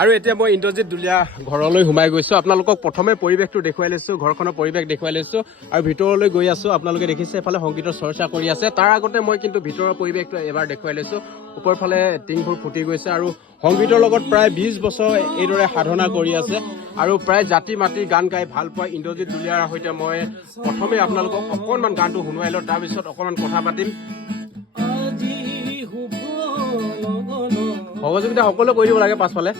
আৰু এতিয়া মই ইন্দ্ৰজিৎ দুলীয়া ঘৰলৈ সোমাই গৈছো আপোনালোকক প্ৰথমে পৰিৱেশটো দেখুৱাই লৈছো ঘৰখনৰ পৰিৱেশ দেখুৱাই লৈছো আৰু ভিতৰলৈ গৈ আছো আপোনালোকে দেখিছে এফালে সংগীতৰ চৰ্চা কৰি আছে তাৰ আগতে মই কিন্তু ভিতৰৰ পৰিৱেশটো এবাৰ দেখুৱাই লৈছো ওপৰৰ ফালে টিংবোৰ ফুটি গৈছে আৰু সংগীতৰ লগত প্ৰায় 20 বছৰ এইদৰে সাধনা কৰি আছে আৰু প্ৰায় জাতি মাতি গান গাই ভাল পোৱা ইন্দ্ৰজিৎ দুলীয়াৰ সৈতে মই প্ৰথমে আপোনালোকক অকণমান গানটো শুনুৱাই লওঁ তাৰপিছত অকণমান কথা পাতিম সহযোগিতা সকলো কৰি দিব লাগে পাছফালে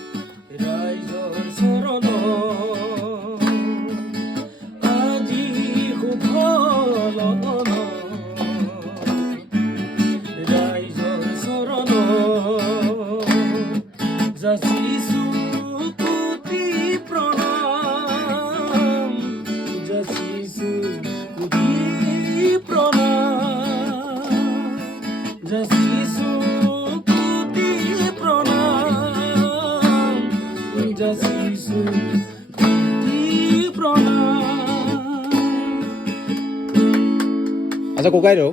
আচ্ছা ককাইদেউ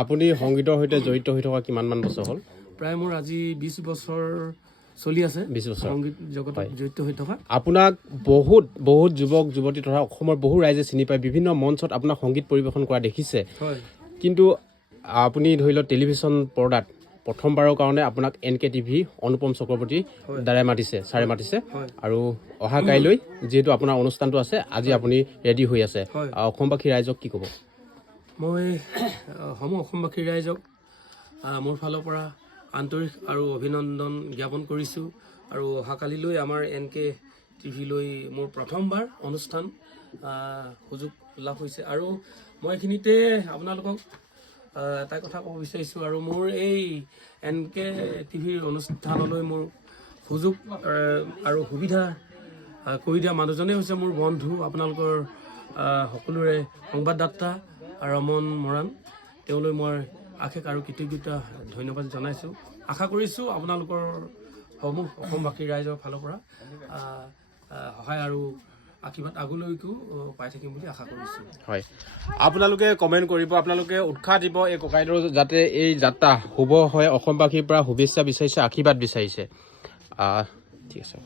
আপুনি সংগীতৰ সৈতে জড়িত হৈ থকা কিমানমান বছৰ হ'ল প্ৰায় মোৰ আজি 20 বছৰ চলি আছে 20 বছৰ সংগীত জগতত জড়িত হৈ থকা আপোনাক বহুত বহুত যুৱক যুৱতী তথা অসমৰ বহু ৰাইজে চিনি পায় বিভিন্ন মঞ্চত আপোনাক সংগীত পৰিৱেশন কৰা দেখিছে কিন্তু আপুনি ধৰি লওক টেলিভিছন পৰ্দাত প্ৰথমবাৰৰ কাৰণে আপোনাক NK TV অনুপম চক্ৰৱৰ্তী দ্বাৰাই মাতিছে ছাৰে মাতিছে আৰু অহা কাইলৈ যিহেতু আপোনাৰ অনুষ্ঠানটো আছে আজি আপুনি ৰেডি হৈ আছে অসমবাসী ৰাইজক কি ক'ব মই অসমবাসী ৰাইজক মোৰ ফালৰ পৰা আন্তৰিক আৰু অভিনন্দন জ্ঞাপন কৰিছোঁ আৰু অহাকালিলৈ আমাৰ NK TV লৈ মোৰ প্ৰথমবাৰ অনুষ্ঠান সুযোগ লাভ হৈছে আৰু মই এইখিনিতে আপোনালোকক এটা কথা ক'ব বিচাৰিছোঁ আৰু মোৰ এই NK TVৰ অনুষ্ঠানলৈ মোৰ সুযোগ আৰু সুবিধা কৰি দিয়া মানুহজনেই হৈছে মোৰ বন্ধু আপোনালোকৰ সকলোৰে সংবাদদাতা ৰমন মৰাণ তেওঁলৈ মই আশেষ আৰু কৃতজ্ঞতা ধন্যবাদ জনাইছোঁ আশা কৰিছোঁ আপোনালোকৰ সমূহ অসমবাসী ৰাইজৰ ফালৰ পৰা সহায় আৰু আশীৰ্বাদ আগলৈকো পাই থাকিম বুলি আশা কৰিছোঁ হয় আপোনালোকে কমেণ্ট কৰিব আপোনালোকে উৎসাহ দিব এই ককাইদেউৰ যাতে এই যাত্ৰা শুভ হয় অসমবাসীৰ পৰা শুভেচ্ছা বিচাৰিছে আশীৰ্বাদ বিচাৰিছে ঠিক আছে